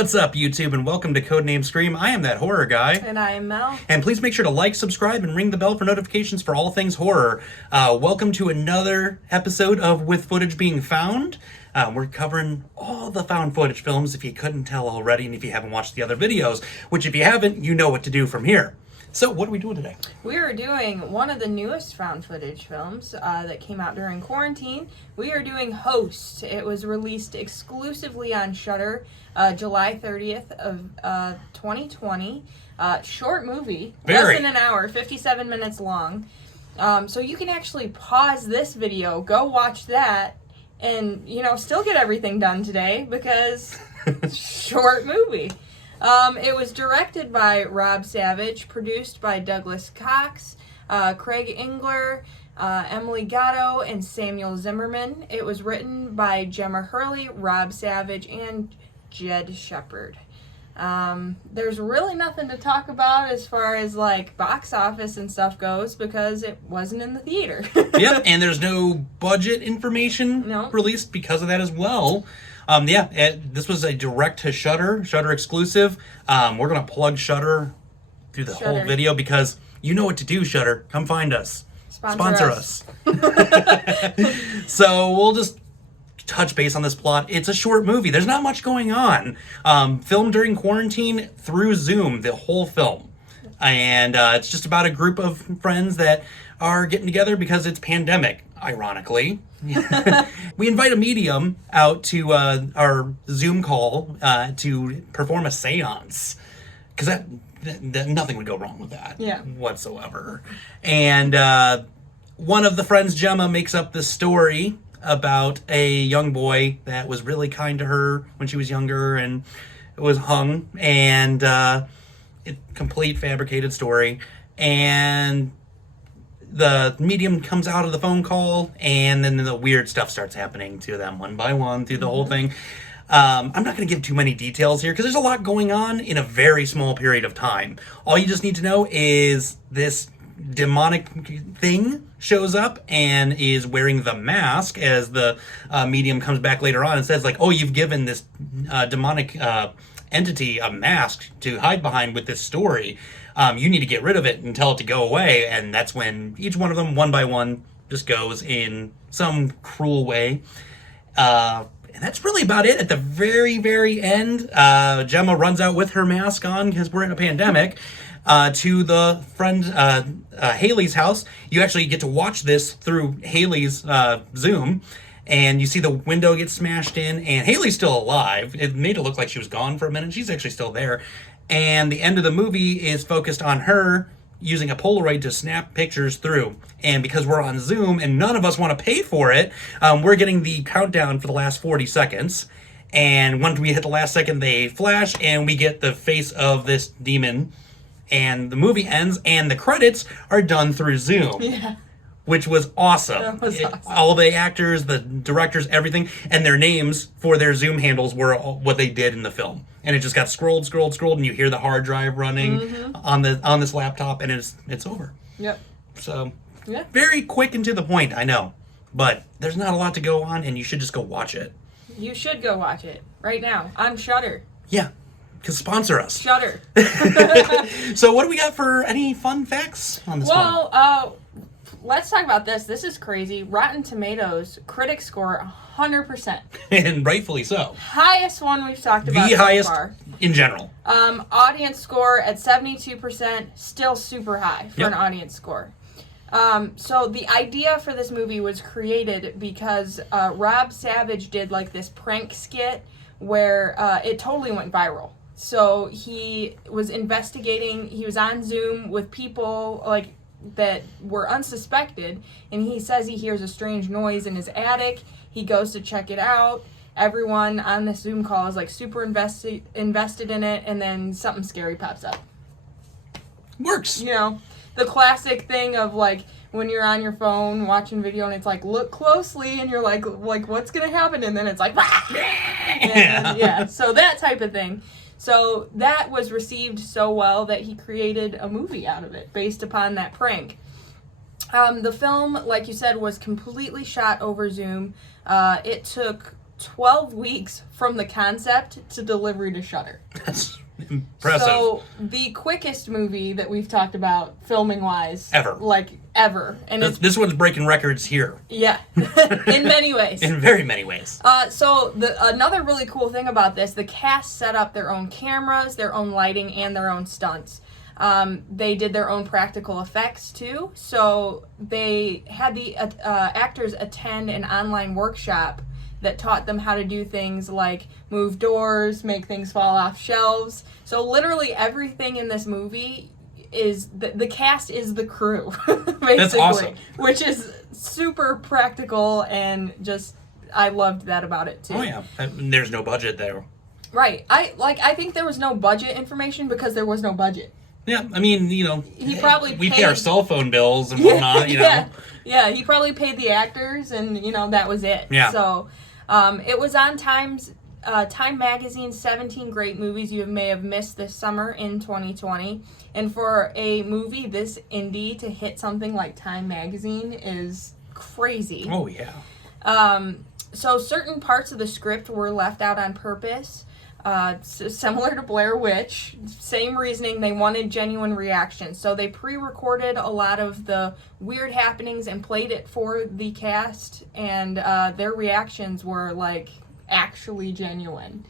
What's up, YouTube, and welcome to Codename Scream. I am that horror guy. And I am Mel. And please make sure to like, subscribe, and ring the bell for notifications for all things horror. Welcome to another episode of With Footage Being Found. We're covering all the found footage films, if you couldn't tell already, and if you haven't watched the other videos, which if you haven't, you know what to do from here. So, what are we doing today? We are doing one of the newest found footage films that came out during quarantine. We are doing Host. It was released exclusively on Shudder July 30th of 2020. Short movie, less than an hour, 57 minutes long. So you can actually pause this video, go watch that, and, still get everything done today because short movie. It was directed by Rob Savage, produced by Douglas Cox, Craig Engler, Emily Gatto, and Samuel Zimmerman. It was written by Gemma Hurley, Rob Savage, and Jed Shepard. There's really nothing to talk about as far as box office and stuff goes because it wasn't in the theater. Yep, and there's no budget information released because of that as well. This was a direct to Shudder exclusive. We're going to plug Shudder through the whole video because you know what to do, Shudder. Come find us. Sponsor us. So we'll just touch base on this plot. It's a short movie. There's not much going on. Filmed during quarantine through Zoom, the whole film. And it's just about a group of friends that are getting together because it's pandemic, ironically. We invite a medium out to our Zoom call to perform a seance because that nothing would go wrong with that whatsoever. And one of the friends, Gemma, makes up this story about a young boy that was really kind to her when she was younger and was hung, and complete fabricated story. And the medium comes out of the phone call, and then the weird stuff starts happening to them one by one through the whole thing. I'm not going to give too many details here because there's a lot going on in a very small period of time. All you just need to know is this demonic thing shows up and is wearing the mask as the medium comes back later on and says, oh, you've given this demonic entity a mask to hide behind with this story. You need to get rid of it and tell it to go away. And that's when each one of them, one by one, just goes in some cruel way. And that's really about it. At the very, very end, Gemma runs out with her mask on because we're in a pandemic to the friend Haley's house. You actually get to watch this through Haley's Zoom. And you see the window get smashed in, and Haley's still alive. It made it look like she was gone for a minute. She's actually still there. And the end of the movie is focused on her using a Polaroid to snap pictures through. And because we're on Zoom and none of us want to pay for it, we're getting the countdown for the last 40 seconds. And once we hit the last second, they flash, and we get the face of this demon. And the movie ends, and the credits are done through Zoom. Yeah. Which was awesome. That was awesome. All the actors, the directors, everything, and their names for their Zoom handles were what they did in the film. And it just got scrolled, and you hear the hard drive running on this laptop, and it's over. Yep. So, very quick and to the point, I know. But there's not a lot to go on, and you should just go watch it. You should go watch it right now on Shudder. Yeah. Because sponsor us. Shudder. So what do we got for any fun facts on this one? Let's talk about this. This is crazy. Rotten Tomatoes critic score 100%. And rightfully so. Highest one we've talked about the highest so far. In general. Audience score at 72%, still super high for an audience score. So the idea for this movie was created because Rob Savage did this prank skit where it totally went viral. So he was investigating, he was on Zoom with people that were unsuspected, and he says he hears a strange noise in his attic. He goes to check it out. Everyone on this Zoom call is super invested in it, and then something scary pops up. Works. The classic thing of when you're on your phone watching video and it's look closely, and you're like what's gonna happen, and then it's so that type of thing. So that was received so well that he created a movie out of it based upon that prank. The film, like you said, was completely shot over Zoom. It took 12 weeks from the concept to delivery to Shudder. That's impressive. So, the quickest movie that we've talked about, filming-wise. Ever. Ever. And this one's breaking records here. Yeah. In many ways. In very many ways. So, another really cool thing about this, the cast set up their own cameras, their own lighting, and their own stunts. They did their own practical effects, too. So, they had the actors attend an online workshop that taught them how to do things like move doors, make things fall off shelves. So literally everything in this movie is, the cast is the crew, basically. That's awesome. Which is super practical, and just, I loved that about it too. Oh yeah, there's no budget there. Right. I think there was no budget information because there was no budget. Yeah, I mean, he probably we pay our cell phone bills and whatnot, Yeah, he probably paid the actors, and, that was it. Yeah. So, it was on Time Magazine's 17 Great Movies You May Have Missed This Summer in 2020. And for a movie this indie to hit something like Time Magazine is crazy. Oh, yeah. So certain parts of the script were left out on purpose. Similar to Blair Witch, same reasoning, they wanted genuine reactions. So they pre-recorded a lot of the weird happenings and played it for the cast, and their reactions were, actually genuine.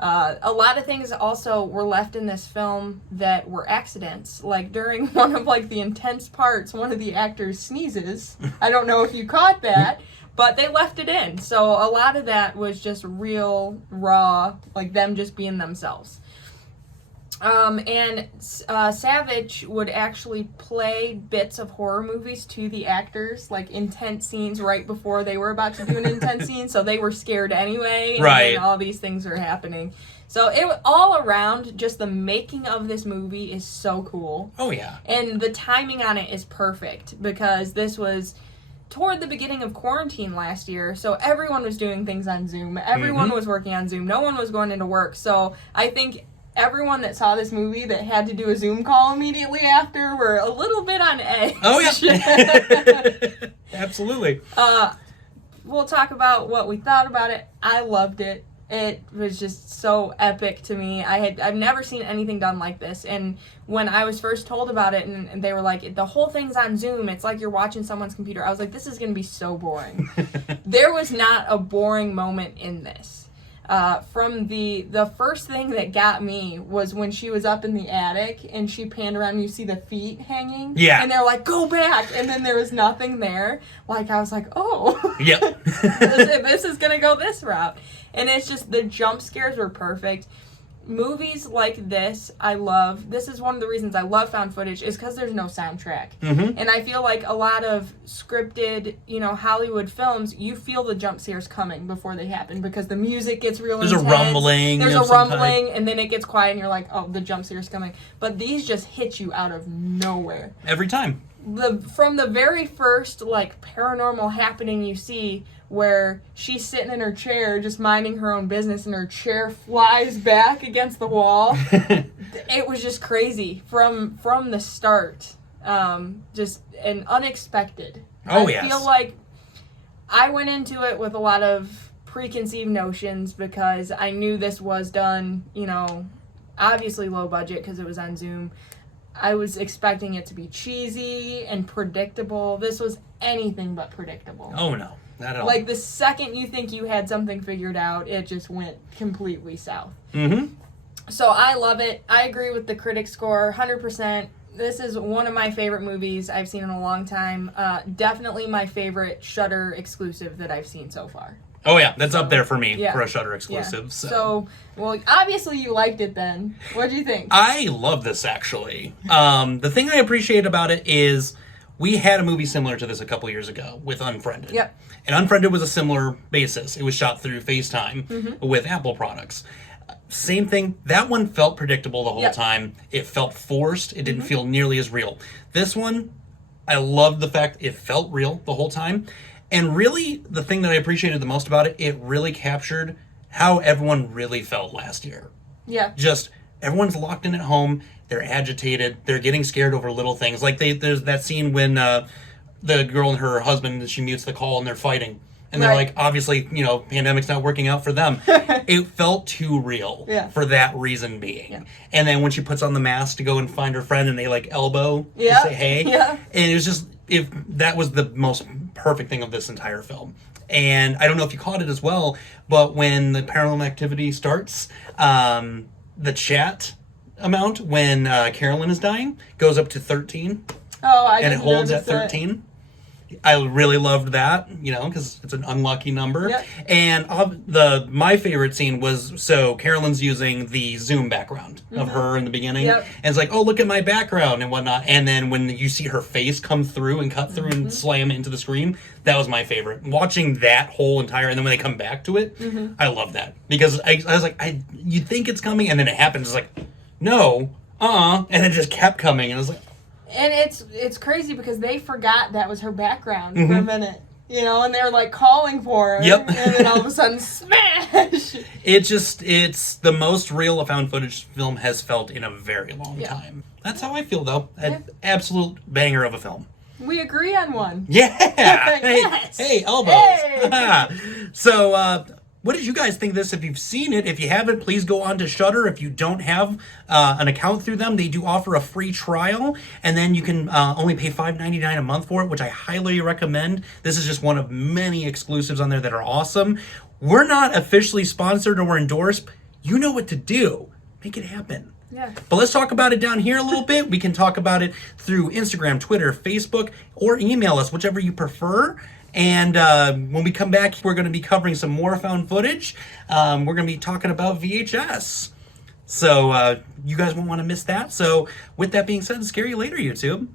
A lot of things also were left in this film that were accidents. Like, during one of, the intense parts, one of the actors sneezes. I don't know if you caught that. But they left it in, so a lot of that was just real, raw, them just being themselves. Savage would actually play bits of horror movies to the actors, intense scenes right before they were about to do an intense scene, so they were scared anyway, and right. then all these things are happening. So all around, just the making of this movie is so cool. Oh, yeah. And the timing on it is perfect, because this was toward the beginning of quarantine last year, so everyone was doing things on Zoom. Everyone was working on Zoom. No one was going into work. So I think everyone that saw this movie that had to do a Zoom call immediately after were a little bit on edge. Oh, yeah. Absolutely. We'll talk about what we thought about it. I loved it. It was just so epic to me. I've never seen anything done like this. And when I was first told about it, and they were like, the whole thing's on Zoom, it's like you're watching someone's computer, I was like, this is going to be so boring. There was not a boring moment in this. From the first thing that got me was when she was up in the attic and she panned around and you see the feet hanging. Yeah. And they're like, go back. And then there was nothing there. I was like, oh. Yep. this is going to go this route. And it's just, the jump scares were perfect. Movies like this, I love. This is one of the reasons I love found footage, is because there's no soundtrack. Mm-hmm. And I feel like a lot of scripted, Hollywood films, you feel the jump scares coming before they happen, because the music gets real intense. There's a rumbling. There's a rumbling, and then it gets quiet, and you're like, oh, the jump scare's coming. But these just hit you out of nowhere. Every time. From the very first, paranormal happening you see, where she's sitting in her chair just minding her own business and her chair flies back against the wall. It was just crazy from the start. Just an unexpected. Oh, I yes. feel like I went into it with a lot of preconceived notions, because I knew this was done, obviously low budget because it was on Zoom. I was expecting it to be cheesy and predictable. This was anything but predictable. Oh, no. Not at all. The second you think you had something figured out, it just went completely south. Mm-hmm. So I love it. I agree with the critic score, 100%. This is one of my favorite movies I've seen in a long time. Definitely my favorite Shudder exclusive that I've seen so far. Oh, yeah. That's up there for me for a Shudder exclusive. Yeah. So, well, obviously you liked it then. What do you think? I love this, actually. The thing I appreciate about it is we had a movie similar to this a couple years ago with Unfriended. Yep. And Unfriended was a similar basis. It was shot through FaceTime with Apple products. Same thing. That one felt predictable the whole time. It felt forced. It didn't feel nearly as real. This one, I loved the fact it felt real the whole time. And really, the thing that I appreciated the most about it, it really captured how everyone really felt last year. Yeah. Just, everyone's locked in at home. They're agitated. They're getting scared over little things. There's that scene when the girl and her husband, she mutes the call and they're fighting. And they're Right. like, obviously, pandemic's not working out for them. It felt too real for that reason being. Yeah. And then when she puts on the mask to go and find her friend and they like elbow to Yeah. say hey. Yeah. And it was just, that was the most perfect thing of this entire film. And I don't know if you caught it as well, but when the paranormal activity starts, the chat amount when Carolyn is dying goes up to 13. Oh, I And it didn't holds notice at 13. I really loved that, because it's an unlucky number. Yep. And my favorite scene was, so Carolyn's using the Zoom background of her in the beginning. Yep. And it's like, oh, look at my background and whatnot. And then when you see her face come through and cut through and slam it into the screen, that was my favorite. Watching that whole entire, and then when they come back to it, I love that. Because I was like, you think it's coming, and then it happens. It's like, no, and it just kept coming. And I was like, And it's crazy because they forgot that was her background for a minute, and they were like calling for her. Yep. And then all of a sudden, smash! It's the most real a found footage film has felt in a very long time. That's how I feel, though. An absolute banger of a film. We agree on one. Yeah! Yes. Hey, elbows! Hey. So, what did you guys think of this? If you've seen it, if you haven't, please go on to Shudder. If you don't have an account through them, they do offer a free trial, and then you can only pay $5.99 a month for it, which I highly recommend. This is just one of many exclusives on there that are awesome. We're not officially sponsored or endorsed. You know what to do. Make it happen. Yeah. But let's talk about it down here a little bit. We can talk about it through Instagram, Twitter, Facebook, or email us, whichever you prefer. And when we come back, we're going to be covering some more found footage. We're going to be talking about VHS. So you guys won't want to miss that. So with that being said, scary later, YouTube.